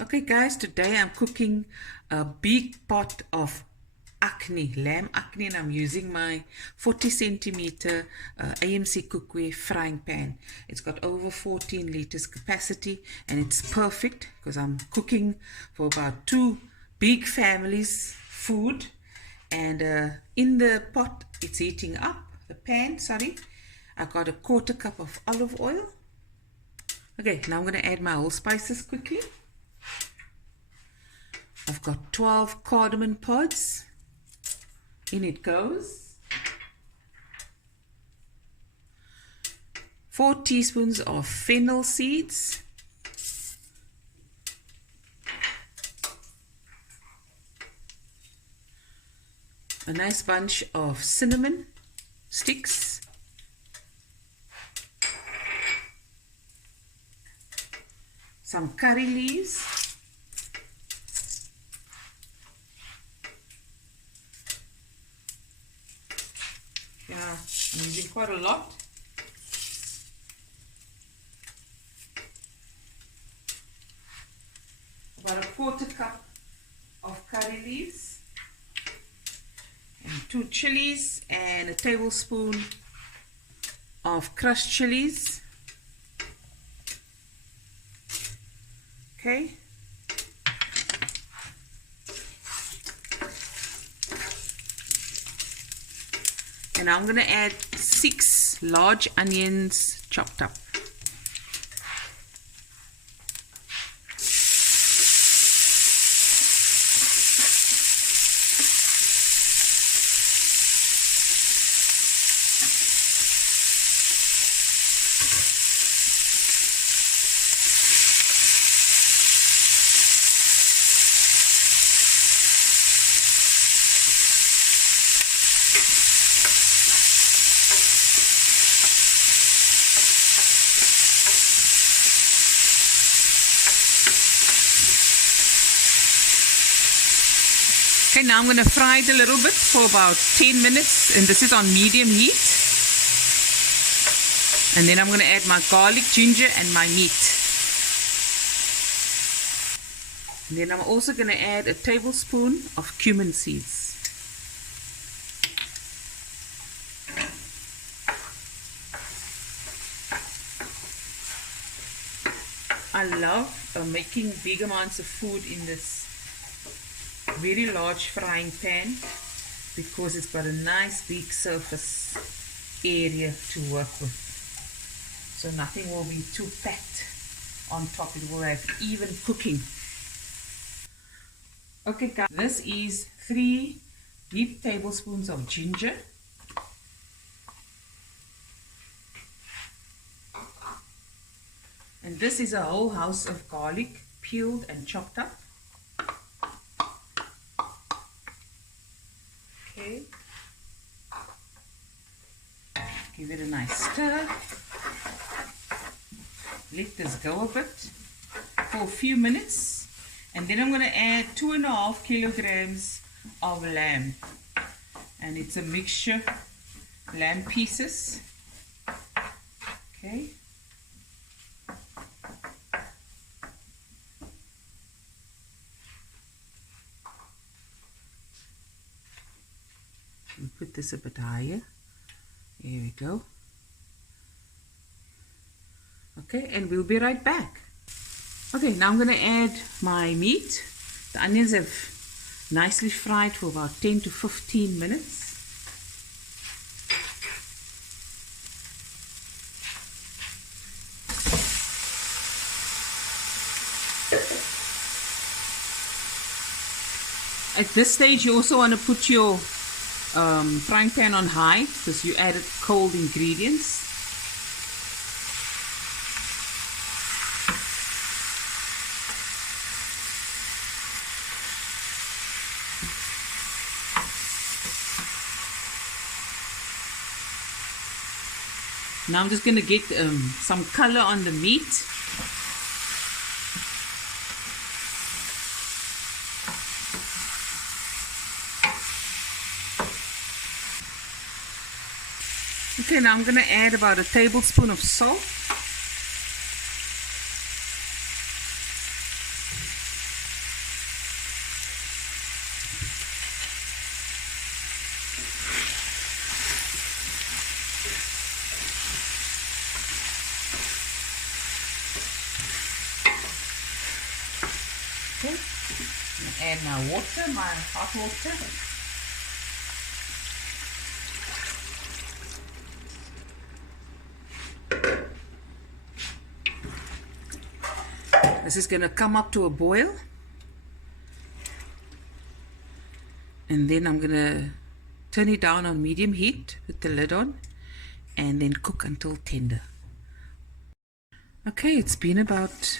Okay guys, today I'm cooking a big pot of Ahkni, Lamb Ahkni, and I'm using my 40 centimeter AMC cookware frying pan. It's got over 14 liters capacity and it's perfect because I'm cooking for about 2 big families food, and in the pot it's heating up, the pan, sorry. I've got a 1/4 cup of olive oil. Okay, now I'm going to add my whole spices quickly. I've got 12 cardamom pods. In it goes. 4 teaspoons of fennel seeds. A nice bunch of cinnamon sticks. Some curry leaves. Yeah, I'm using quite a lot. About a 1/4 cup of curry leaves. And 2 chilies and a tablespoon of crushed chilies. Okay. And I'm going to add 6 large onions chopped up. Okay, now I'm going to fry it a little bit for about 10 minutes, and this is on medium heat. And then I'm going to add my garlic, ginger and my meat. And then I'm also going to add a tablespoon of cumin seeds. I love making big amounts of food in this very large frying pan because it's got a nice big surface area to work with, so nothing will be too packed on top. It will have even cooking. Okay guys, this is 3 deep tablespoons of ginger, and this is a whole house of garlic peeled and chopped up. Okay. Give it a nice stir. Let this go a bit for a few minutes, and then I'm going to add 2.5 kilograms of lamb, and it's a mixture lamb pieces. Okay. Put this a bit higher. There we go. Okay, and we'll be right back. Okay, now I'm going to add my meat. The onions have nicely fried for about 10 to 15 minutes. At this stage, you also want to put your frying pan on high because you added cold ingredients. Now I'm just going to get some color on the meat. Okay, now I'm going to add about a tablespoon of salt. add my water, my hot water. This is going to come up to a boil. And then I'm going to turn it down on medium heat with the lid on and then cook until tender. Okay, it's been about,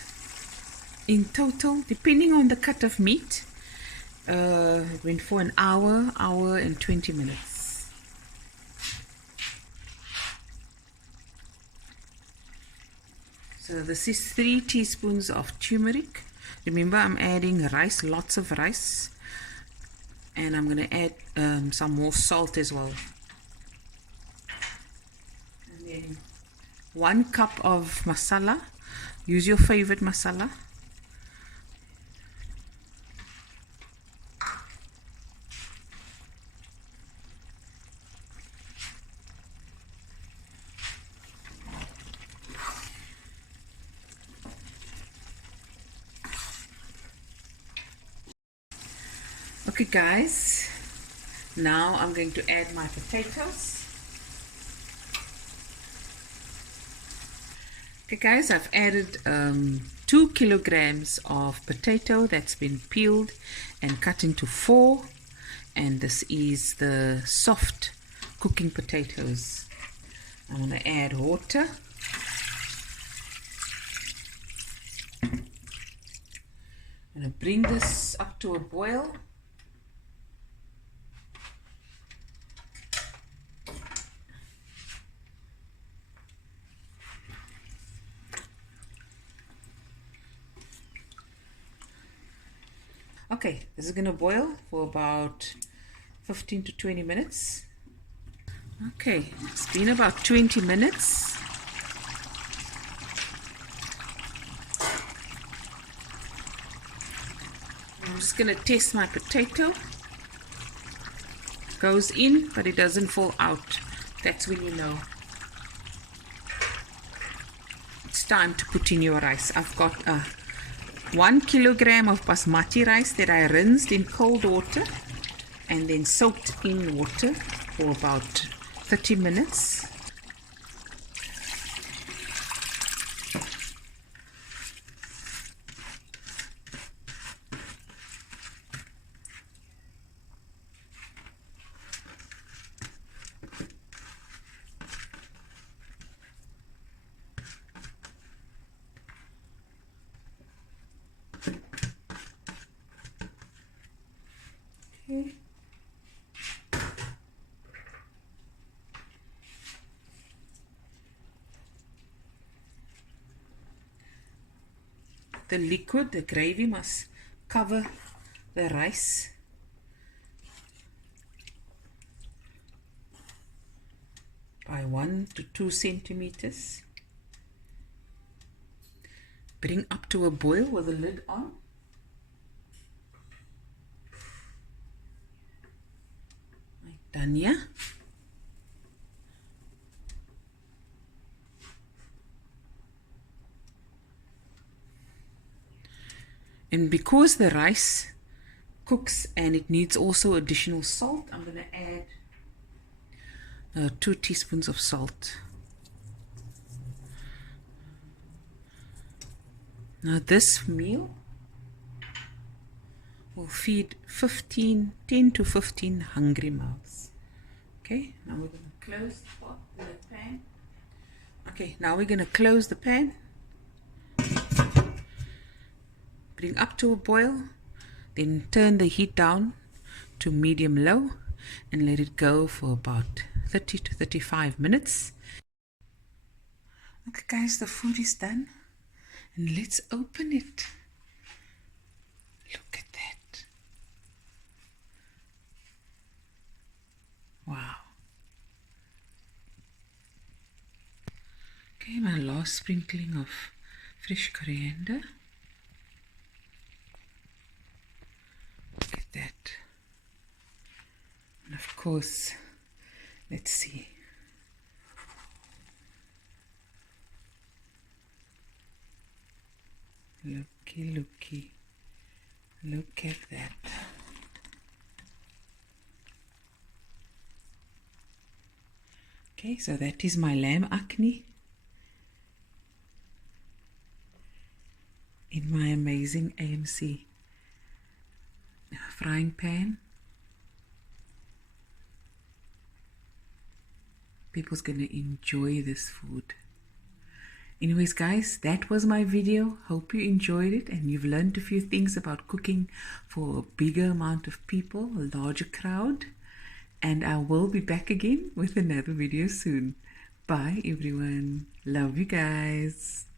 in total, depending on the cut of meat, it went for an hour and 20 minutes. So this is 3 teaspoons of turmeric. Remember, I'm adding rice, lots of rice. And I'm going to add some more salt as well. And then 1 cup of masala. Use your favorite masala. Okay guys, now I'm going to add my potatoes. Okay guys, I've added 2 kilograms of potato that's been peeled and cut into 4, and this is the soft cooking potatoes. I'm going to add water. I'm going to bring this up to a boil. Okay, this is going to boil for about 15 to 20 minutes. Okay, it's been about 20 minutes. I'm just going to test my potato. Goes in, but it doesn't fall out. That's when you know it's time to put in your rice. I've got 1 kilogram of basmati rice that I rinsed in cold water and then soaked in water for about 30 minutes. Okay. The liquid, the gravy must cover the rice. By 1 to 2 centimeters. Bring up to a boil with the lid on. Dania. And because the rice cooks and it needs also additional salt, I'm going to add 2 teaspoons of salt. Now this meal will feed 10 to 15 hungry mouths. Okay, now we're going to close the pan. Okay, now we're going to close the pan. Bring up to a boil, then turn the heat down to medium low and let it go for about 30 to 35 minutes. Okay guys, the food is done and let's open it. Look at that. Wow. Okay, my last sprinkling of fresh coriander. Look at that. And of course, let's see. Looky. Look at that. Okay, so that is my lamb Ahkni in my amazing AMC frying pan. People's gonna enjoy this food. Anyways, guys, that was my video. Hope you enjoyed it and you've learned a few things about cooking for a bigger amount of people, a larger crowd. And I will be back again with another video soon. Bye, everyone. Love you guys.